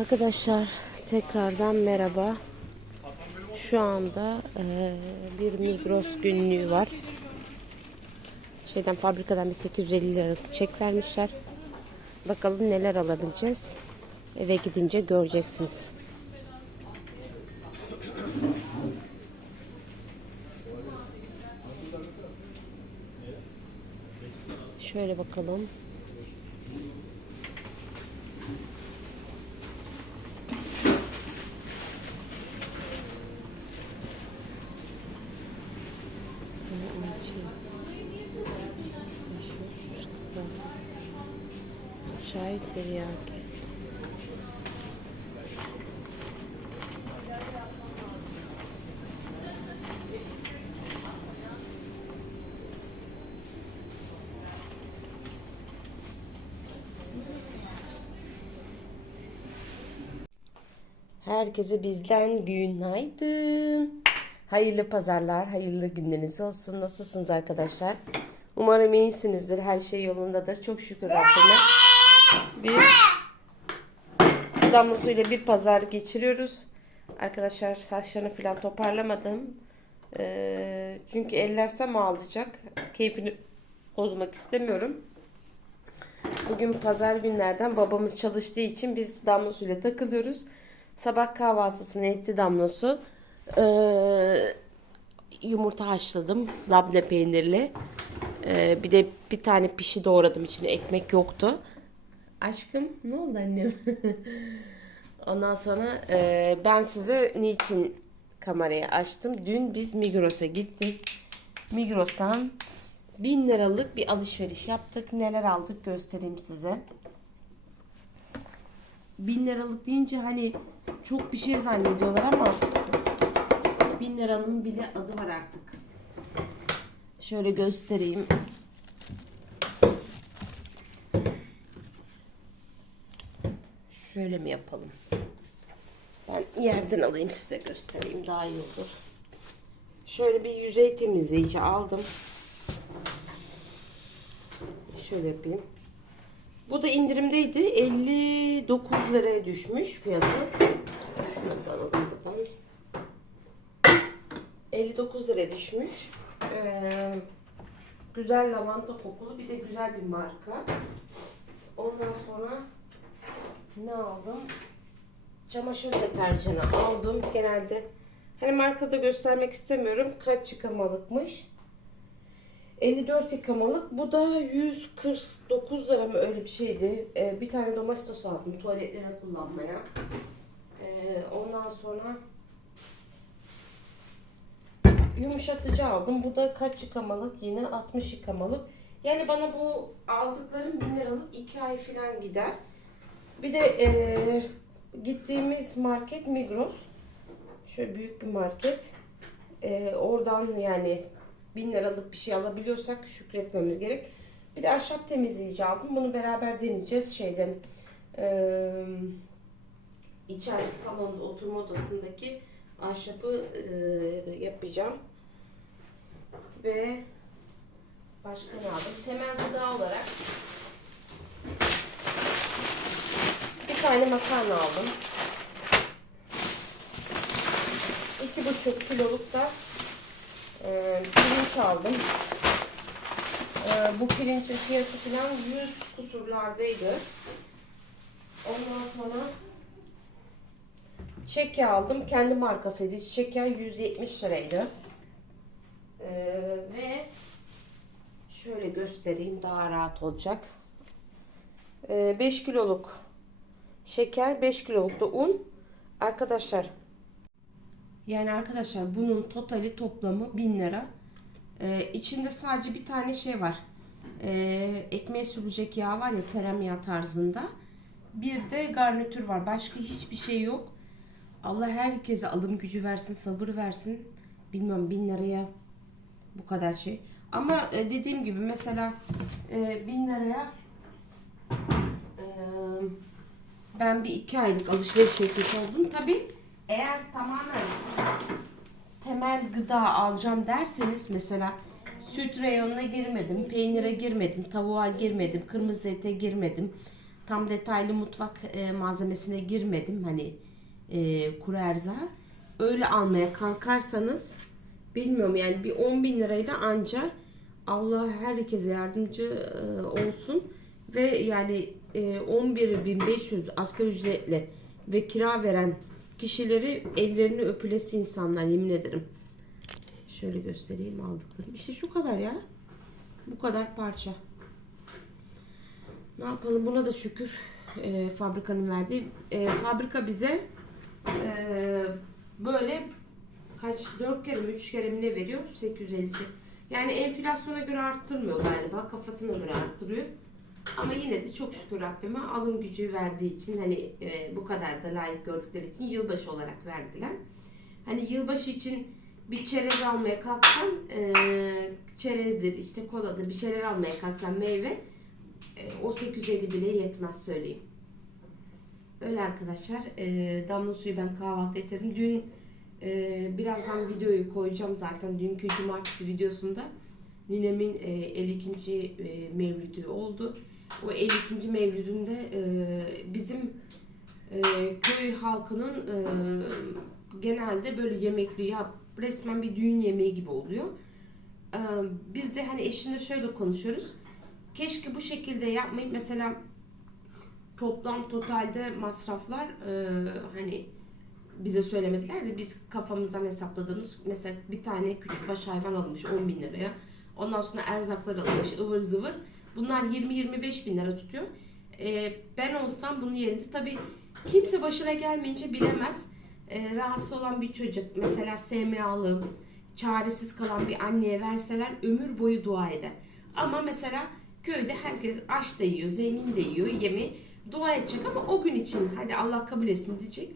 Arkadaşlar tekrardan merhaba. Şu anda eee, bir Migros günlüğü var. Şeyden fabrikadan bir 850 liralık çek vermişler. Bakalım neler alabileceğiz. Eve gidince göreceksiniz. Şöyle bakalım. Çay teriyaki. Herkese bizden günaydın. Hayırlı pazarlar, hayırlı günleriniz olsun. Nasılsınız arkadaşlar? Umarım iyisinizdir. Her şey yolundadır. Çok şükür Rabbime. Biz damla bir pazar geçiriyoruz. Arkadaşlar saçlarını falan toparlamadım. Ee, çünkü ellersem ağlayacak. Keyfini bozmak istemiyorum. Bugün pazar günlerden babamız çalıştığı için biz damla suyla takılıyoruz. Sabah kahvaltısını etti damlosu. Ee, yumurta haşladım. Labne peynirli. Ee, bir de bir tane pişi doğradım içine. Ekmek yoktu. Aşkım ne oldu annem? Ondan sonra e, ben size niçin kamerayı açtım? Dün biz Migros'a gittik. Migros'tan 1000 liralık bir alışveriş yaptık. Neler aldık göstereyim size. 1000 liralık deyince hani çok bir şey zannediyorlar ama 1000 liranın bile adı var artık. Şöyle göstereyim. Şöyle mi yapalım? Ben yerden alayım size göstereyim daha iyi olur. Şöyle bir yüzey temizleyici aldım. Şöyle yapayım. Bu da indirimdeydi. 59 liraya düşmüş fiyatı. Şunu da alalım buradan. 59 liraya düşmüş. Ee, güzel lavanta kokulu bir de güzel bir marka. Ondan sonra ne aldım? Çamaşır deterjanı aldım. Genelde hani markada göstermek istemiyorum. Kaç yıkamalıkmış? 54 yıkamalık. Bu da 149 lira mı öyle bir şeydi. Ee, bir tane domates aldım tuvaletlere kullanmaya. Ee, ondan sonra yumuşatıcı aldım. Bu da kaç yıkamalık? Yine 60 yıkamalık. Yani bana bu aldıklarım 1000 liralık 2 ay falan gider. Bir de ee, gittiğimiz market Migros. Şöyle büyük bir market. Ee, oradan yani 1000 liralık bir şey alabiliyorsak şükretmemiz gerek. Bir de ahşap temizleyici aldım. Bunu beraber deneyeceğiz şeyden. Ee, içeride salonda oturma odasındaki ahşabı e, yapacağım. Ve başka ne aldım? Temel gıda olarak bir tane makarna aldım. İki buçuk kiloluk da e, pirinç aldım. E, bu pirincin fiyatı falan 100 kusurlardaydı. Ondan sonra çiçek aldım. Kendi markasıydı. Çiçek yağı 170 liraydı. E, ve şöyle göstereyim daha rahat olacak. E, 5 kiloluk şeker, 5 kiloluk da un. Arkadaşlar yani arkadaşlar bunun totali toplamı 1000 lira. Ee, içinde sadece bir tane şey var. Ee, ekmeğe sürülecek yağ var ya tereyağı tarzında. Bir de garnitür var. Başka hiçbir şey yok. Allah herkese alım gücü versin, sabır versin. Bilmiyorum 1000 liraya bu kadar şey. Ama e, dediğim gibi mesela e, 1000 liraya e, ben bir iki aylık alışveriş yapmış oldum. Tabi eğer tamamen temel gıda alacağım derseniz mesela süt reyonuna girmedim, peynire girmedim, tavuğa girmedim, kırmızı ete girmedim. tam detaylı mutfak e, malzemesine girmedim hani e, kuru erzağı. Öyle almaya kalkarsanız bilmiyorum yani bir 10 bin lirayla anca Allah herkese yardımcı e, olsun ve yani e, 11.500 asgari ücretle ve kira veren kişileri ellerini öpülesi insanlar yemin ederim. Şöyle göstereyim aldıklarım. İşte şu kadar ya. Bu kadar parça. Ne yapalım buna da şükür e, fabrikanın verdiği. E, fabrika bize e, böyle kaç 4 kere mi 3 kere mi ne veriyor? 850'si. Yani enflasyona göre arttırmıyor galiba. Kafasına göre arttırıyor. Ama yine de çok şükür Rabbime alım gücü verdiği için hani e, bu kadar da layık gördükleri için yılbaşı olarak verdiler. Hani yılbaşı için bir çerez almaya kalksan e, çerezdir işte koladır bir şeyler almaya kalksan meyve e, o 850 bile yetmez söyleyeyim. Öyle arkadaşlar. E, damla suyu ben kahvaltı ederim. Dün e, birazdan videoyu koyacağım zaten. Dünkü cumartesi videosunda ninemin e, 52. E, oldu. O 52. mevlüdünde e, bizim e, köy halkının e, genelde böyle yemekli ya resmen bir düğün yemeği gibi oluyor. E, biz de hani eşimle şöyle konuşuyoruz. Keşke bu şekilde yapmayıp mesela toplam totalde masraflar e, hani bize söylemediler de biz kafamızdan hesapladığımız mesela bir tane küçük baş hayvan alınmış 10 bin liraya. Ondan sonra erzaklar alınmış ıvır zıvır. Bunlar 20-25 bin lira tutuyor. E, ben olsam bunun yerinde tabii kimse başına gelmeyince bilemez. E, rahatsız olan bir çocuk mesela SMA'lı, çaresiz kalan bir anneye verseler ömür boyu dua eder. Ama mesela köyde herkes aç da yiyor, zengin de yiyor yemi dua edecek ama o gün için hadi Allah kabul etsin diyecek.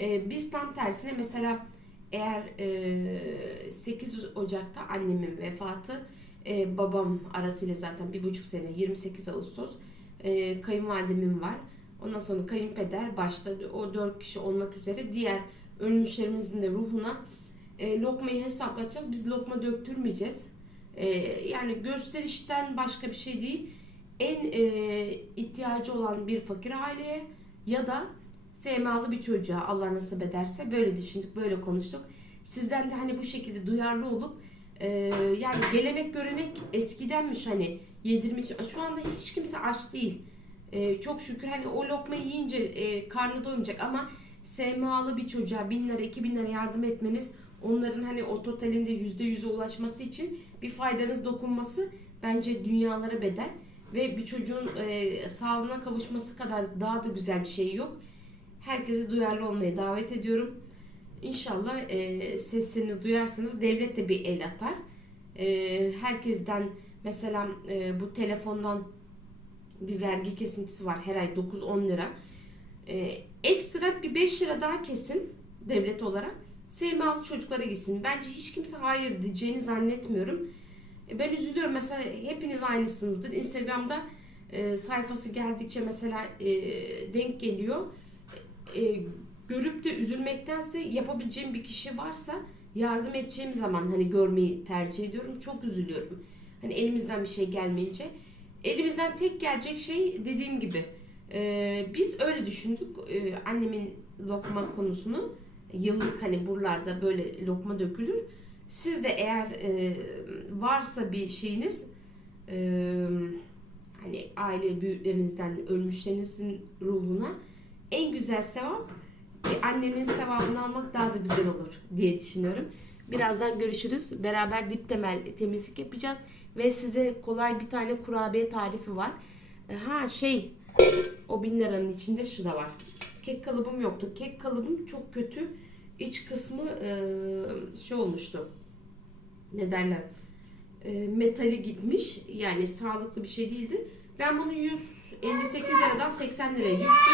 Ee, biz tam tersine mesela eğer e, 8 Ocak'ta annemin vefatı e, babam arasıyla zaten bir buçuk sene 28 Ağustos e, kayınvalidemin var. Ondan sonra kayınpeder başta o dört kişi olmak üzere diğer ölmüşlerimizin de ruhuna e, lokmayı hesaplatacağız. Biz lokma döktürmeyeceğiz. E, yani gösterişten başka bir şey değil. En e, ihtiyacı olan bir fakir aileye ya da SMA'lı bir çocuğa Allah nasip ederse böyle düşündük, böyle konuştuk. Sizden de hani bu şekilde duyarlı olup e, yani gelenek görenek eskidenmiş hani yedirmek için. Şu anda hiç kimse aç değil. E, çok şükür hani o lokmayı yiyince e, karnı doymayacak ama SMA'lı bir çocuğa bin lira, iki bin lira yardım etmeniz onların hani o totalinde yüzde yüze ulaşması için bir faydanız dokunması bence dünyalara bedel ve bir çocuğun e, sağlığına kavuşması kadar daha da güzel bir şey yok. Herkese duyarlı olmaya davet ediyorum. İnşallah e, sesini duyarsanız devlet de bir el atar. E, herkesten mesela e, bu telefondan bir vergi kesintisi var her ay 9-10 lira. E, ekstra bir 5 lira daha kesin devlet olarak. SMA'lı çocuklara gitsin. Bence hiç kimse hayır diyeceğini zannetmiyorum. E, Ben üzülüyorum mesela hepiniz aynısınızdır. Instagram'da e, sayfası geldikçe mesela e, denk geliyor. E, görüp de üzülmektense yapabileceğim bir kişi varsa yardım edeceğim zaman hani görmeyi tercih ediyorum. Çok üzülüyorum. Hani elimizden bir şey gelmeyince. Elimizden tek gelecek şey dediğim gibi. e, biz öyle düşündük. E, annemin lokma konusunu yıllık hani buralarda böyle lokma dökülür. Siz de eğer e, varsa bir şeyiniz e, hani aile büyüklerinizden ölmüşlerinizin ruhuna en güzel sevap e, annenin sevabını almak daha da güzel olur diye düşünüyorum. Birazdan görüşürüz. Beraber dip temel temizlik yapacağız ve size kolay bir tane kurabiye tarifi var. E, Ha şey o bin liranın içinde şu da var. Kek kalıbım yoktu. Kek kalıbım çok kötü. İç kısmı e, şey olmuştu. Ne derler? E, metali gitmiş. Yani sağlıklı bir şey değildi. Ben bunu 158 liradan 80 liraya düştü.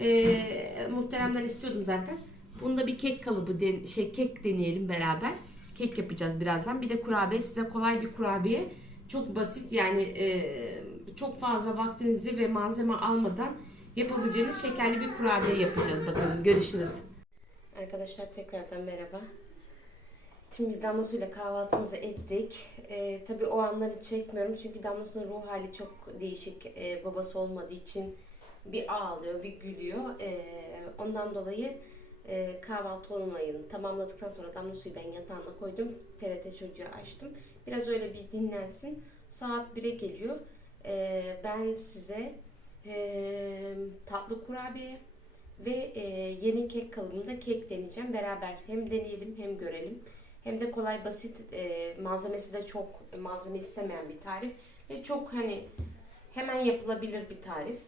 E, muhteremden istiyordum zaten. Bunda bir kek kalıbı den- şey kek deneyelim beraber. Kek yapacağız birazdan. Bir de kurabiye size kolay bir kurabiye. Çok basit yani e, çok fazla vaktinizi ve malzeme almadan yapabileceğiniz şekerli bir kurabiye yapacağız bakalım. Görüşürüz. Arkadaşlar tekrardan merhaba. Şimdi biz Damla Su'yla kahvaltımızı ettik. Ee, tabii o anları çekmiyorum çünkü Damla ruh hali çok değişik. Ee, babası olmadığı için bir ağlıyor, bir gülüyor. Ee, ondan dolayı e, kahvaltı olayını tamamladıktan sonra damla suyu ben yatağına koydum. TRT çocuğu açtım. Biraz öyle bir dinlensin. Saat 1'e geliyor. Ee, ben size e, tatlı kurabiye ve e, yeni kek kalıbında kek deneyeceğim. Beraber hem deneyelim hem görelim. Hem de kolay basit e, malzemesi de çok malzeme istemeyen bir tarif. Ve çok hani hemen yapılabilir bir tarif.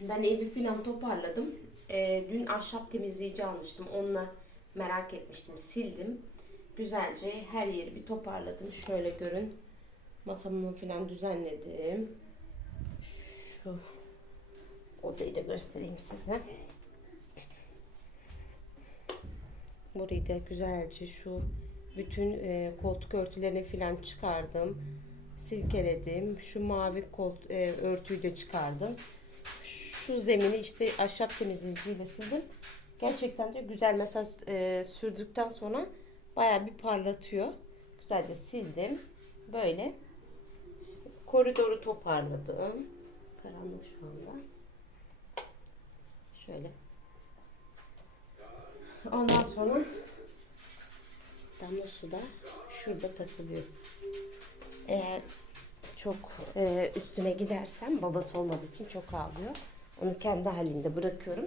Ben evi filan toparladım. E, dün ahşap temizleyici almıştım. Onunla merak etmiştim. Sildim. Güzelce her yeri bir toparladım. Şöyle görün. Masamı filan düzenledim. Şu odayı da göstereyim size. Burayı da güzelce şu bütün e, koltuk örtülerini filan çıkardım. Silkeledim. Şu mavi kolt, e, örtüyü de çıkardım. Şu zemini işte ahşap temizleyiciyle sildim. Gerçekten de güzel. Mesela e, sürdükten sonra baya bir parlatıyor. Güzelce sildim. Böyle. Koridoru toparladım. Karanlık şu anda. Şöyle. Ondan sonra damla su da şurada takılıyor. Eğer çok e, üstüne gidersem babası olmadığı için çok ağlıyor. Onu kendi halinde bırakıyorum.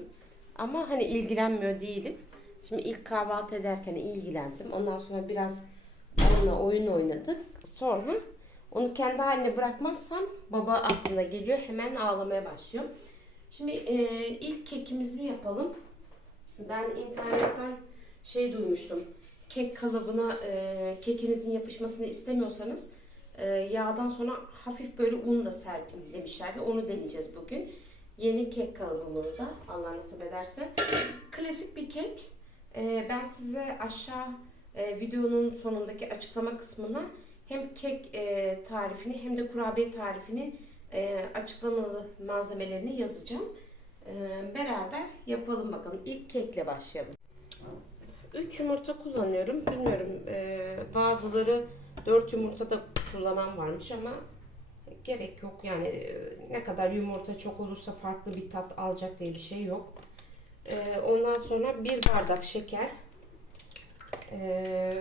Ama hani ilgilenmiyor değilim. Şimdi ilk kahvaltı ederken ilgilendim. Ondan sonra biraz onunla oyun oynadık. Sonra onu kendi haline bırakmazsam baba aklına geliyor. Hemen ağlamaya başlıyor. Şimdi e, ilk kekimizi yapalım. Ben internetten şey duymuştum. Kek kalıbına e, kekinizin yapışmasını istemiyorsanız e, yağdan sonra hafif böyle un da serpin demişlerdi. Onu deneyeceğiz bugün. Yeni kek kalıbımızda Allah nasip ederse. Klasik bir kek. E, ben size aşağı e, videonun sonundaki açıklama kısmına hem kek e, tarifini hem de kurabiye tarifini e, açıklamalı malzemelerini yazacağım. E, beraber yapalım bakalım. İlk kekle başlayalım. 3 yumurta kullanıyorum. Bilmiyorum e, bazıları 4 yumurta da kullanan varmış ama gerek yok. Yani e, ne kadar yumurta çok olursa farklı bir tat alacak diye bir şey yok. E, ondan sonra bir bardak şeker. E,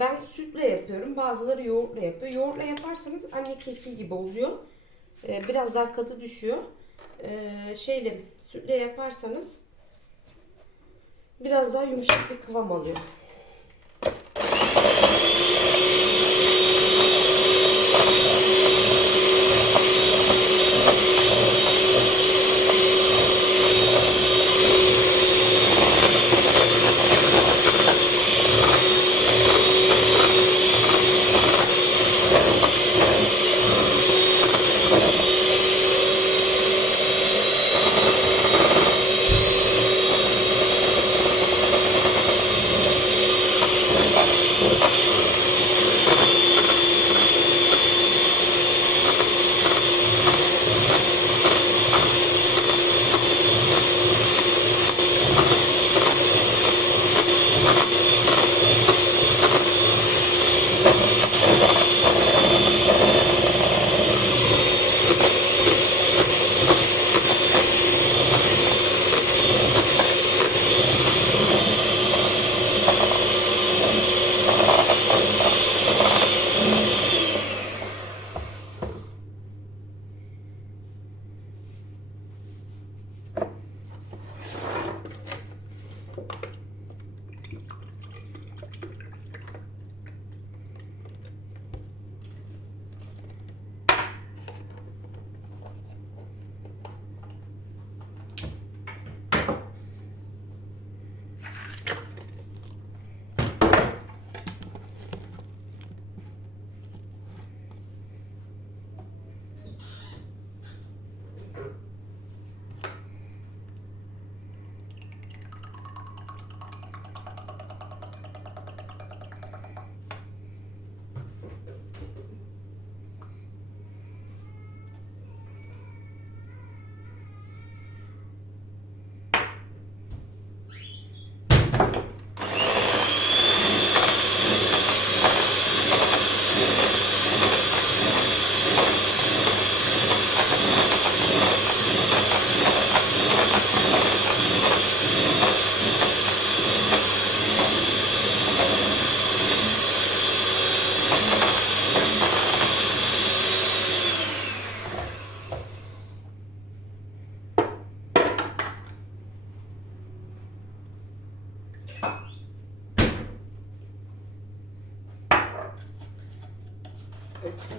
ben sütle yapıyorum. Bazıları yoğurtla yapıyor. Yoğurtla yaparsanız anne keki gibi oluyor. Biraz daha katı düşüyor. E, şeyle sütle yaparsanız biraz daha yumuşak bir kıvam alıyor.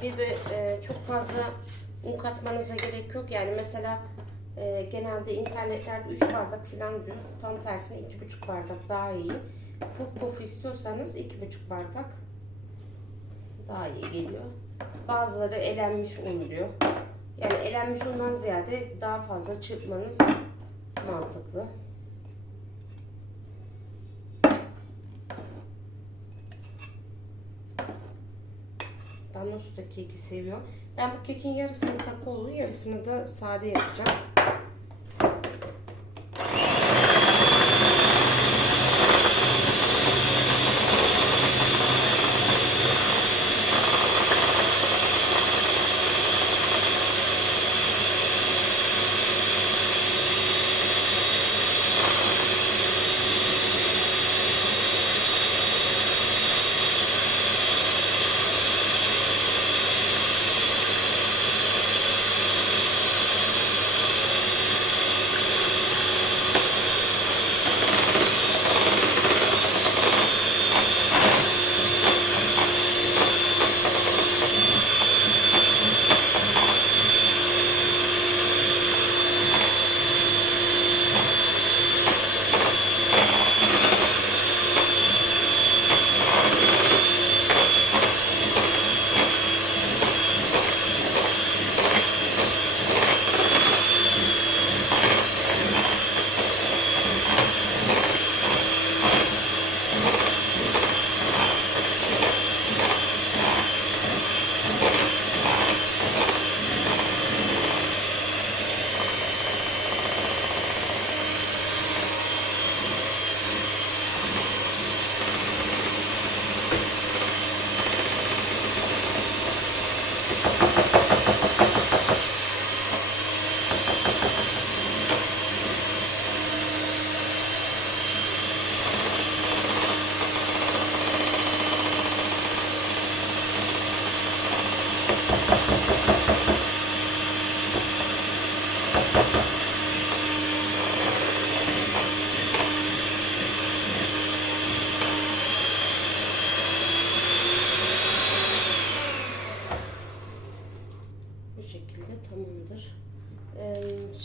Bir de e, çok fazla un katmanıza gerek yok. Yani mesela e, genelde internetlerde 3 bardak falan diyor. Tam tersine 2,5 bardak daha iyi. Puf puf istiyorsanız 2,5 bardak daha iyi geliyor. Bazıları elenmiş un diyor. Yani elenmiş undan ziyade daha fazla çırpmanız mantıklı. Damla da keki seviyor. Ben bu kekin yarısını kakaolu, yarısını da sade yapacağım.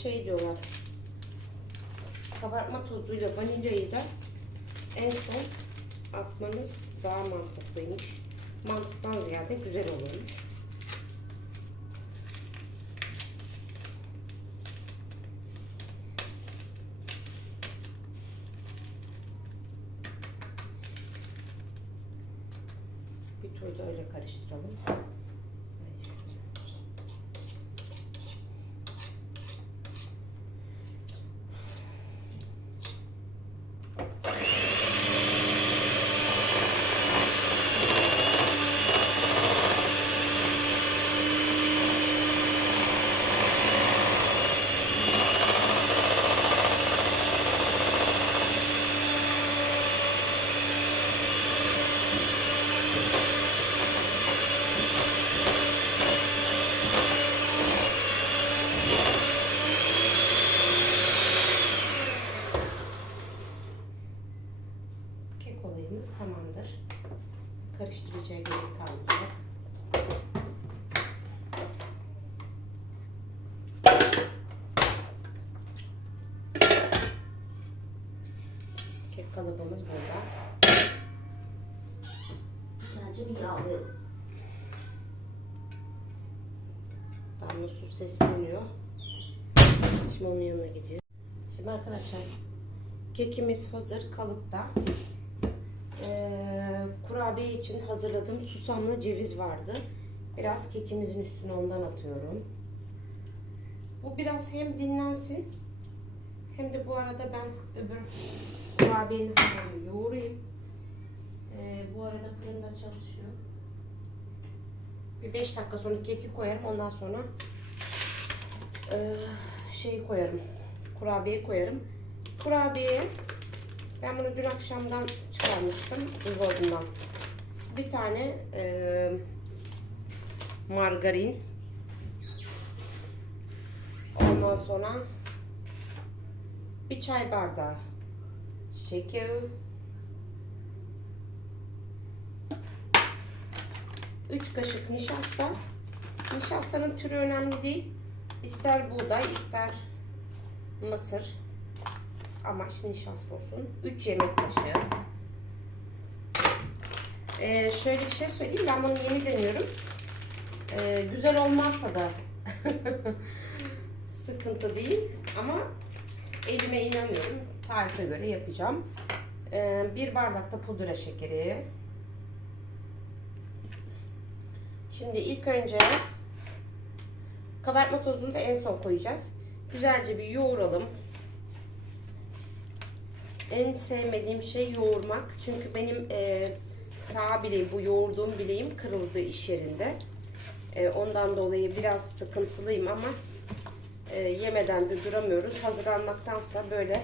Şey diyorlar. Kabartma tozuyla vanilyayı da en son atmanız daha mantıklıymış. Mantıktan ziyade güzel olurmuş. Bir tur da öyle karıştıralım. Kek olayımız tamamdır. Karıştırıcıya gerek kalmayacak. Kek kalıbımız burada. Sadece bir yağlayalım. Damla su sesleniyor. Şimdi onun yanına gidiyor. Şimdi arkadaşlar kekimiz hazır kalıpta. Ee, kurabiye için hazırladığım susamlı ceviz vardı. Biraz kekimizin üstüne ondan atıyorum. Bu biraz hem dinlensin hem de bu arada ben öbür kurabiyenin hamurunu yoğurayım. Ee, bu arada fırında çalışıyor. Bir 5 dakika sonra keki koyarım. Ondan sonra e, şey koyarım. Kurabiye koyarım. Kurabiye ben bunu dün akşamdan çıkarmıştım buzdolabından. Bir tane e, margarin. Ondan sonra bir çay bardağı şeker. 3 kaşık nişasta. Nişastanın türü önemli değil. İster buğday, ister mısır. Amaç nişasta olsun. 3 yemek kaşığı. Ee, şöyle bir şey söyleyeyim. Ben bunu yeni deniyorum. Ee, güzel olmazsa da sıkıntı değil. Ama elime inanıyorum. Tarife göre yapacağım. Ee, bir bardak da pudra şekeri. Şimdi ilk önce kabartma tozunu da en son koyacağız. Güzelce bir yoğuralım. En sevmediğim şey yoğurmak. Çünkü benim e, sağ bileğim, bu yoğurduğum bileğim kırıldı iş yerinde. E, ondan dolayı biraz sıkıntılıyım ama e, yemeden de duramıyoruz. Hazırlanmaktansa böyle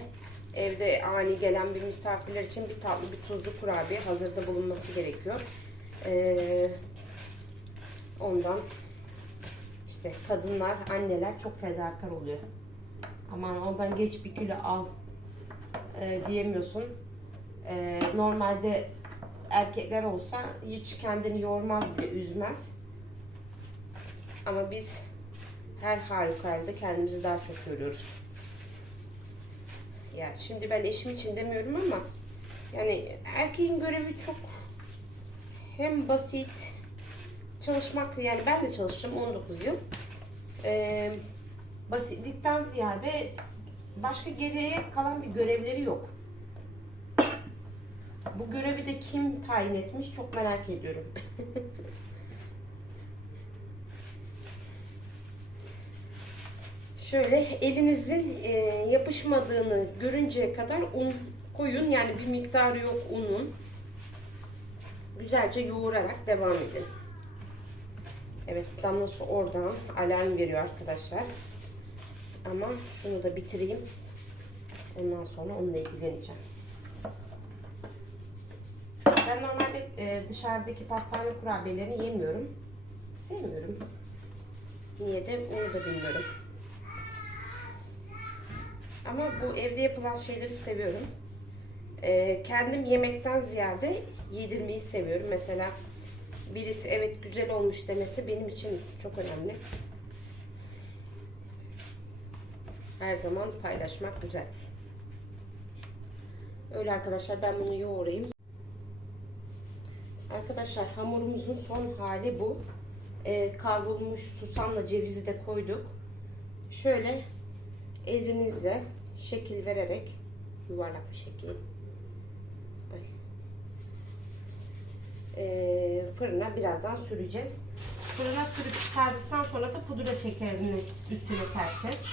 evde ani gelen bir misafirler için bir tatlı bir tuzlu kurabiye hazırda bulunması gerekiyor. E, ondan işte kadınlar, anneler çok fedakar oluyor. Aman ondan geç bir kilo al e, diyemiyorsun. E, normalde erkekler olsa hiç kendini yormaz bile, üzmez. Ama biz her halükarda kendimizi daha çok görüyoruz. Ya şimdi ben eşim için demiyorum ama yani erkeğin görevi çok hem basit çalışmak yani ben de çalıştım 19 yıl. Ee, basitlikten ziyade başka geriye kalan bir görevleri yok. Bu görevi de kim tayin etmiş çok merak ediyorum. Şöyle elinizin e, yapışmadığını görünceye kadar un koyun. Yani bir miktarı yok unun. Güzelce yoğurarak devam edin. Evet damlası oradan alarm veriyor arkadaşlar. Ama şunu da bitireyim. Ondan sonra onunla ilgileneceğim. Ben normalde e, dışarıdaki pastane kurabiyelerini yemiyorum. Sevmiyorum. Niye de onu da bilmiyorum. Ama bu evde yapılan şeyleri seviyorum. E, kendim yemekten ziyade yedirmeyi seviyorum. Mesela birisi evet güzel olmuş demesi benim için çok önemli. Her zaman paylaşmak güzel. Öyle arkadaşlar ben bunu yoğurayım. Arkadaşlar hamurumuzun son hali bu. Ee, kavrulmuş susamla cevizi de koyduk. Şöyle elinizle şekil vererek yuvarlak bir şekil. Ee, fırına birazdan süreceğiz. Fırına sürüp çıkardıktan sonra da pudra şekerini üstüne serpeceğiz.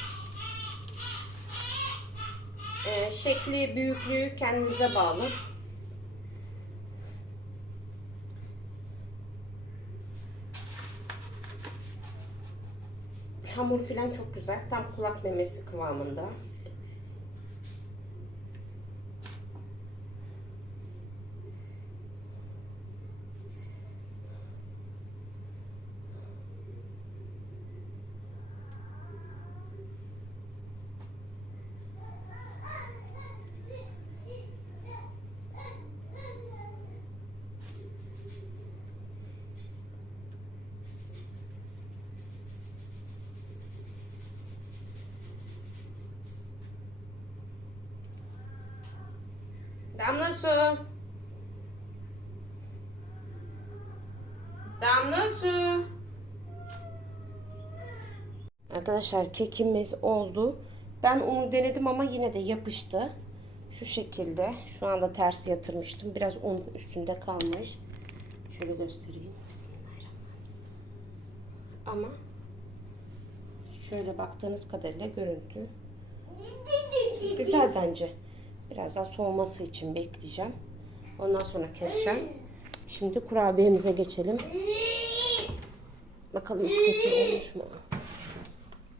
Ee, şekli, büyüklüğü kendinize bağlı. Hamur filan çok güzel. Tam kulak memesi kıvamında. Damla su. Damla su. Arkadaşlar kekimiz oldu. Ben unu denedim ama yine de yapıştı. Şu şekilde. Şu anda ters yatırmıştım. Biraz un üstünde kalmış. Şöyle göstereyim. Bismillahirrahmanirrahim. Ama şöyle baktığınız kadarıyla görüntü güzel bence. Biraz daha soğuması için bekleyeceğim. Ondan sonra keseceğim. Şimdi kurabiyemize geçelim. Bakalım üstteki olmuş mu?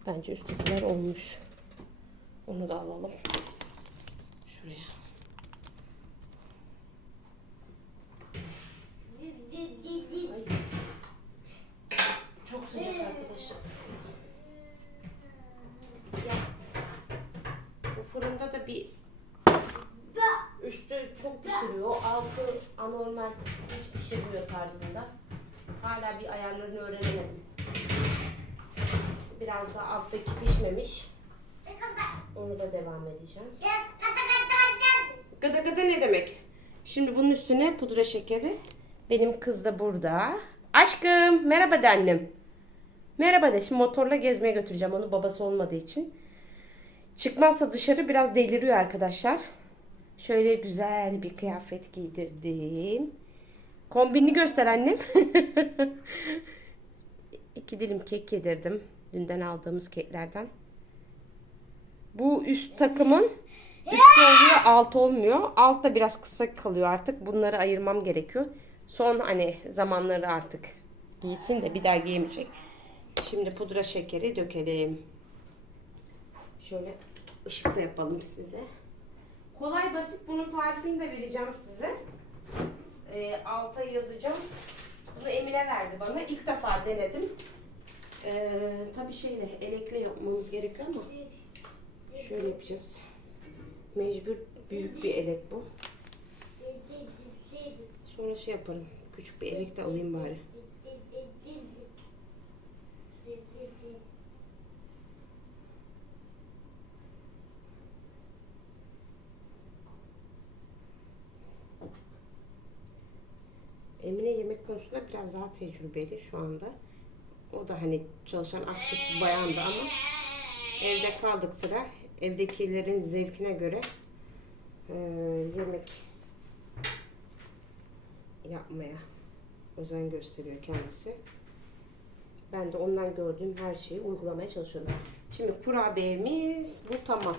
Bence üsttekiler olmuş. Onu da alalım. Şuraya. Ay. Çok sıcak arkadaşlar. Ya. Bu fırında da bir üstü çok pişiriyor. Altı anormal hiç pişirmiyor tarzında. Hala bir ayarlarını öğrenemedim. Biraz da alttaki pişmemiş. Onu da devam edeceğim. Gıda gıda ne demek? Şimdi bunun üstüne pudra şekeri. Benim kız da burada. Aşkım merhaba de annem. Merhaba de. Şimdi motorla gezmeye götüreceğim onu babası olmadığı için. Çıkmazsa dışarı biraz deliriyor arkadaşlar. Şöyle güzel bir kıyafet giydirdim. Kombini göster annem. İki dilim kek yedirdim. Dünden aldığımız keklerden. Bu üst takımın üstü oluyor alt olmuyor. Alt da biraz kısa kalıyor artık. Bunları ayırmam gerekiyor. Son hani zamanları artık giysin de bir daha giyemeyecek. Şimdi pudra şekeri dökelim. Şöyle ışıkta yapalım size. Kolay basit bunun tarifini de vereceğim size. Ee, alta yazacağım. Bunu Emine verdi bana. İlk defa denedim. Ee, tabii şeyle elekle yapmamız gerekiyor ama şöyle yapacağız. Mecbur büyük bir elek bu. Sonra şey yaparım. Küçük bir elek de alayım bari. Emine yemek konusunda biraz daha tecrübeli şu anda. O da hani çalışan aktif bir bayandı ama evde kaldık sıra. Evdekilerin zevkine göre eee, yemek yapmaya özen gösteriyor kendisi. Ben de ondan gördüğüm her şeyi uygulamaya çalışıyorum. Şimdi kurabiyemiz bu tamam.